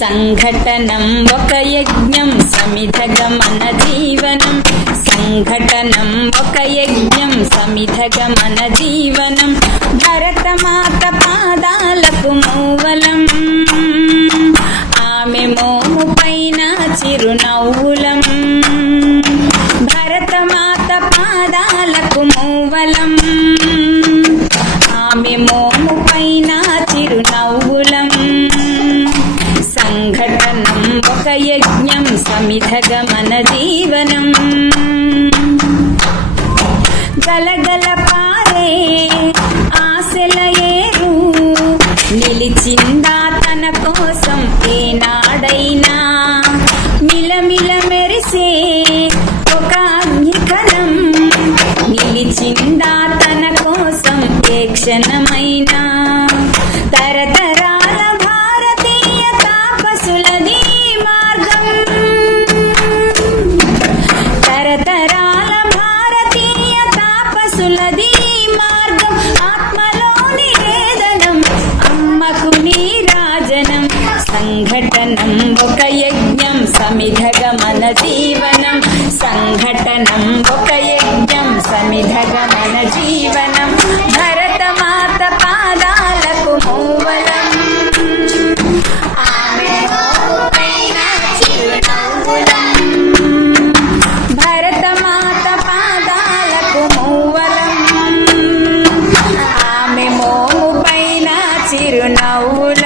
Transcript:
సంఘటనం ఒక యజ్ఞం సమిధగమన జీవనం. సంఘటనం ఒక యజ్ఞం సమిధగమన జీవనం. భరతమాత పాదాలకు మూవలం. ఆమె మోము పైన చిరునవ్వులం. భరతమాత పాదాలకు మూవలం. సంఘటనం ఒక యజ్ఞం సమిధగమన జీవనం. గలగల పారే ఆశలయేరు నిలిచిందా తన కోసం ఏనాడైనా. మిలమిల మెరిసే ఒక అగ్నికణం. నిలిచిందా తన కోసం ఏ క్షణమైనా ఉన్నది మార్గం ఆత్మలోని వేదనం. అమ్మకు నీరాజనం సంఘటనం ఒక యజ్ఞం సమిధగ మన జీవనం. సంఘటనం ఒక మూవలం ఆమె మోము పైన చిరునవ్వులం